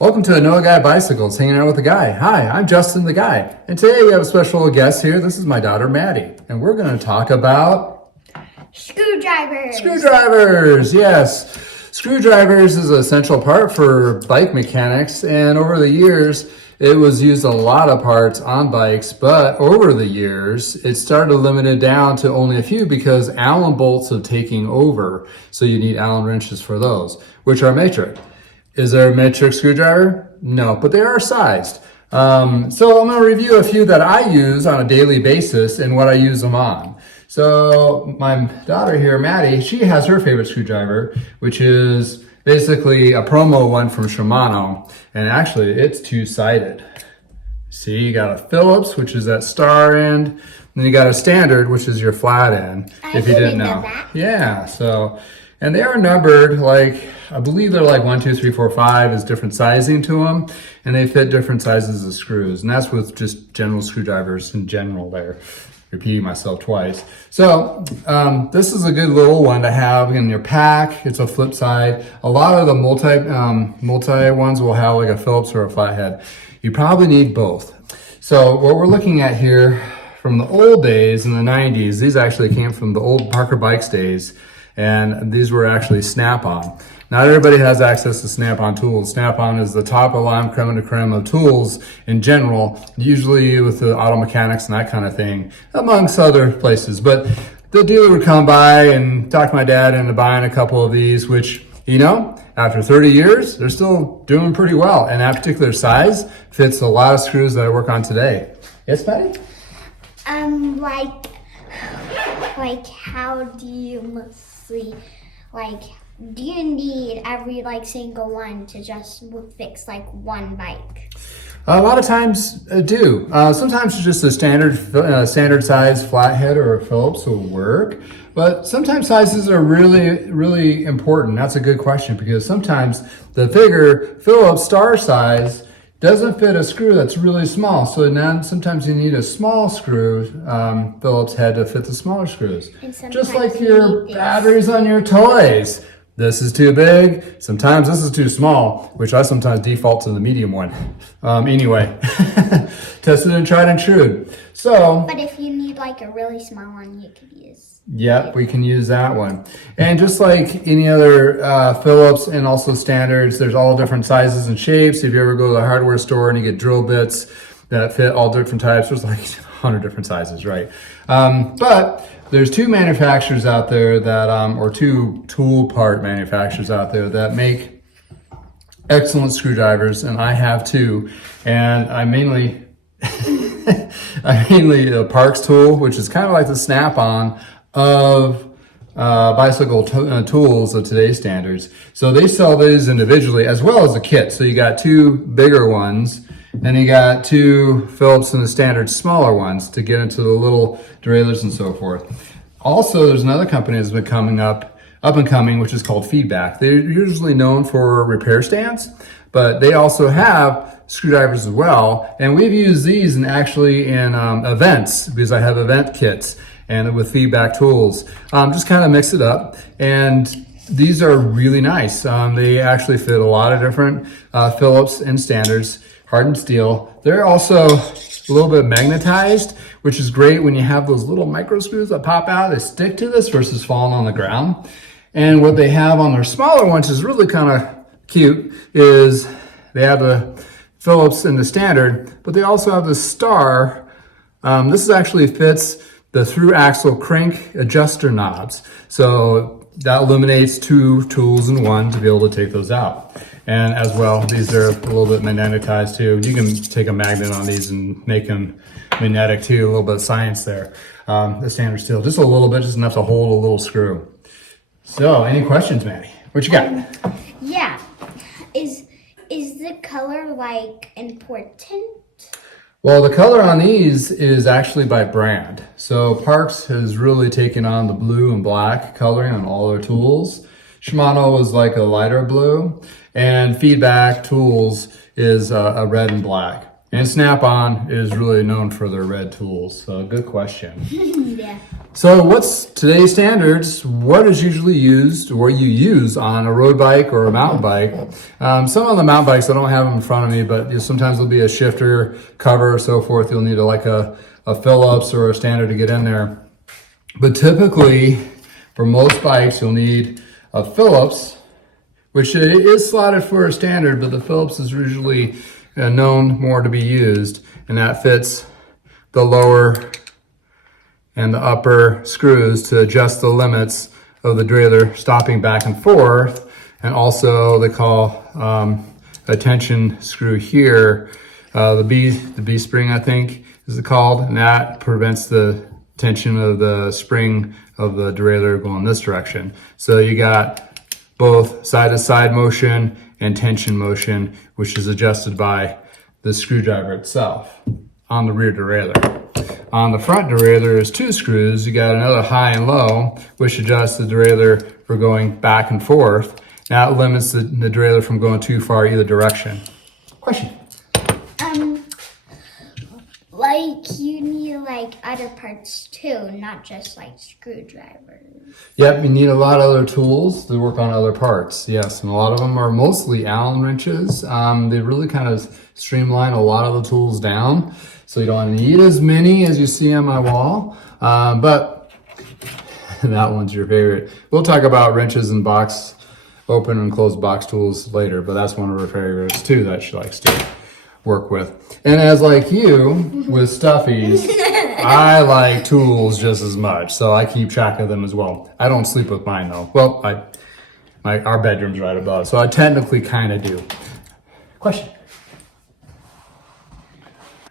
Welcome to Another Guy Bicycles, hanging out with the guy. Hi, I'm Justin the guy, and today we have a special guest here. This is my daughter Maddie, and we're going to talk about screwdrivers. Screwdrivers, yes. Screwdrivers is an essential part for bike mechanics, and over the years, it was used a lot of parts on bikes, but over the years, it started limited down to only a few because Allen bolts are taking over. So you need Allen wrenches for those, which are metric. Is there a metric screwdriver? No, but they are sized. So I'm going to review a few that I use on a daily basis and what I use them on. So my daughter here, Maddie, she has her favorite screwdriver, which is basically a promo one from Shimano. And actually, it's two-sided. See, you got a Phillips, which is that star end. And then you got a standard, which is your flat end, if you didn't know. Yeah, so... And they are numbered like, I believe they're like 1, 2, 3, 4, 5 is different sizing to them. And they fit different sizes of screws. And that's with just general screwdrivers in general there. Repeating myself twice. So this is a good little one to have in your pack. It's a flip side. A lot of the multi ones will have like a Phillips or a flathead. You probably need both. So what we're looking at here from the old days in the 90s, these actually came from the old Parker Bikes days. And these were actually Snap-on. Not everybody has access to Snap-on tools. Snap-on is the top of the line creme de creme of tools in general, usually with the auto mechanics and that kind of thing, amongst other places. But the dealer would come by and talk my dad into buying a couple of these, which, you know, after 30 years, they're still doing pretty well. And that particular size fits a lot of screws that I work on today. Yes, Patty? Like how do you mostly, do you need every single one to just fix one bike? A lot of times do. Sometimes just a standard size flathead or a Phillips will work, but sometimes sizes are really, really important. That's a good question because sometimes the bigger Phillips star size doesn't fit a screw that's really small. So now sometimes you need a small screw, Phillips head to fit the smaller screws. Just like your batteries on your toys. This is too big. Sometimes this is too small, which I sometimes default to the medium one. Anyway, tested and tried and true. So, but if you need a really small one, you could use. Yep, we can use that one. And just like any other Phillips and also standards, there's all different sizes and shapes. If you ever go to the hardware store and you get drill bits that fit all different types, there's 100 different sizes, right? But there's two manufacturers out there that, or two tool part manufacturers out there that make excellent screwdrivers, and I have two. And I mainly the Parks tool, which is kind of like the Snap-on of bicycle tools of today's standards. So they sell these individually as well as a kit. So you got two bigger ones, and you got two Phillips and the standard smaller ones to get into the little derailleurs and so forth. Also, there's another company that's been coming up and coming, which is called Feedback. They're usually known for repair stands, but they also have screwdrivers as well. And we've used these in events because I have event kits and with Feedback tools. Just kind of mix it up. And these are really nice. They actually fit a lot of different Phillips and standards, hardened steel. They're also a little bit magnetized, which is great when you have those little micro screws that pop out. They stick to this versus falling on the ground. And what they have on their smaller ones is really kind of cute, is they have the Phillips and the standard, but they also have the star. This actually fits the through axle crank adjuster knobs. So that eliminates two tools in one to be able to take those out. And as well, these are a little bit magnetized too. You can take a magnet on these and make them magnetic too, a little bit of science there. The standard steel, just a little bit, just enough to hold a little screw. So, any questions, Maddie? What you got? Yeah. Is the color important? Well, the color on these is actually by brand. So Parks has really taken on the blue and black coloring on all their tools. Shimano is like a lighter blue, and Feedback Tools is a red and black. And Snap-on is really known for their red tools. So good question. Yeah. So what's today's standards? What is usually used or you use on a road bike or a mountain bike? Some of the mountain bikes, I don't have them in front of me, but sometimes there'll be a shifter, cover, or so forth. You'll need a Phillips or a standard to get in there. But typically, for most bikes, you'll need a Phillips, which is slotted for a standard, but the Phillips is usually known more to be used, and that fits the lower and the upper screws to adjust the limits of the derailleur stopping back and forth. And also they call a tension screw here, the B spring I think is it called, and that prevents the tension of the spring of the derailleur going this direction. So you got both side-to-side motion and tension motion, which is adjusted by the screwdriver itself on the rear derailleur. On the front derailleur is two screws. You got another high and low, which adjusts the derailleur for going back and forth. That limits the derailleur from going too far either direction. Question? Like you need like other parts too, not just like screwdrivers. Yep, you need a lot of other tools to work on other parts. Yes, and a lot of them are mostly Allen wrenches. They really kind of streamline a lot of the tools down, so you don't need as many as you see on my wall. But that one's your favorite. We'll talk about wrenches and box open and close box tools later, but that's one of her favorites too that she likes to work with. And as like you with stuffies, I like tools just as much, so I keep track of them as well. I don't sleep with mine though. Well, our bedroom's right above, so I technically kind of do. Question?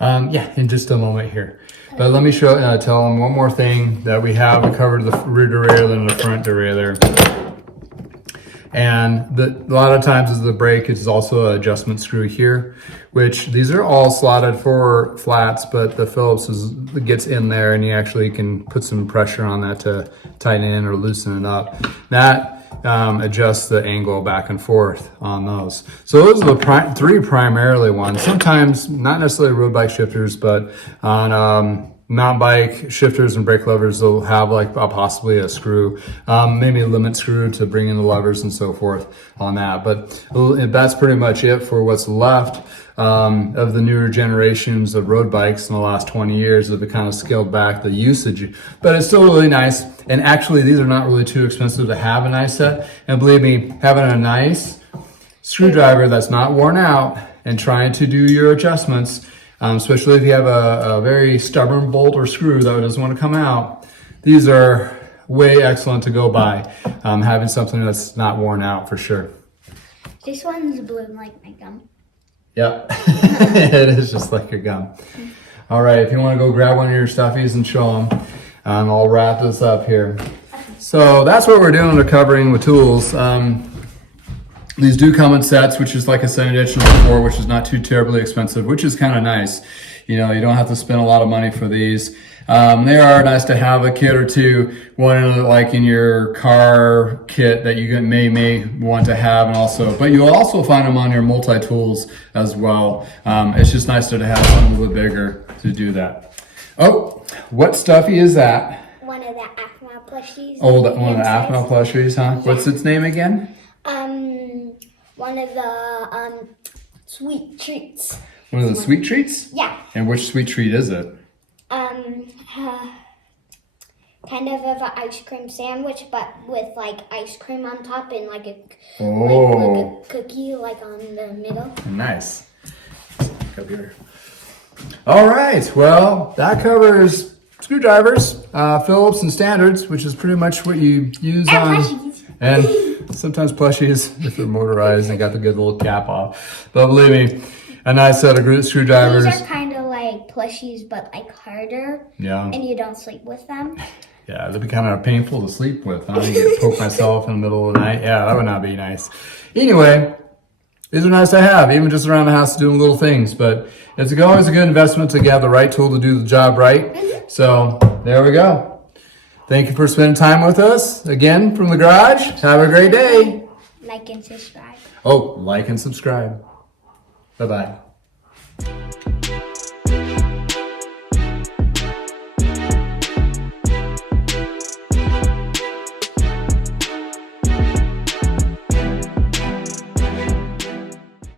Yeah, in just a moment here. But let me tell them one more thing that we have. We covered the rear derailleur and the front derailleur. And a lot of times is the brake is also an adjustment screw here, which these are all slotted for flats, but the Phillips gets in there and you actually can put some pressure on that to tighten in or loosen it up. That adjusts the angle back and forth on those. So those are the three primarily ones. Sometimes not necessarily road bike shifters, but on mountain bike shifters and brake levers, they'll have like possibly a screw, maybe a limit screw to bring in the levers and so forth on that. But that's pretty much it for what's left of the newer generations of road bikes in the last 20 years. They've kind of scaled back the usage, but it's still really nice. And actually, these are not really too expensive to have a nice set. And believe me, having a nice screwdriver that's not worn out and trying to do your adjustments, especially if you have a very stubborn bolt or screw that doesn't want to come out, these are way excellent to go by, having something that's not worn out for sure. This one's blue like my gum. Yep, it is just like your gum. All right, if you want to go grab one of your stuffies and show them, I'll wrap this up here. So that's what we're doing. We're covering with tools. These do come in sets, which is like I said, mentioned before, which is not too terribly expensive, which is kind of nice. You know, you don't have to spend a lot of money for these. They are nice to have a kit or two, one like in your car kit that you may want to have, and also, but you'll also find them on your multi-tools as well. It's just nicer to have something a little bit bigger to do that. Oh, what stuffy is that? One of the Acma plushies. Oh, one of the Acma plushies, huh? Yeah. What's its name again? One of the sweet treats. One of the sweet treats? Yeah. And which sweet treat is it? Kind of an ice cream sandwich, but with like ice cream on top and like a cookie like on the middle. Nice. Up here. All right. Well, that covers screwdrivers, Phillips, and standards, which is pretty much what you use on. Plushies. And sometimes plushies if they're motorized and got the good little cap off. But believe me, a nice set of screwdrivers. These are kind of like plushies, but like harder. Yeah. And you don't sleep with them. Yeah, they'd be kind of painful to sleep with. Huh? You get poke myself in the middle of the night. Yeah, that would not be nice. Anyway, these are nice to have, even just around the house doing little things. But it's always a good investment to have the right tool to do the job right. So there we go. Thank you for spending time with us. Again, from the garage. Have a great day. Like and subscribe. Oh, like and subscribe. Bye-bye.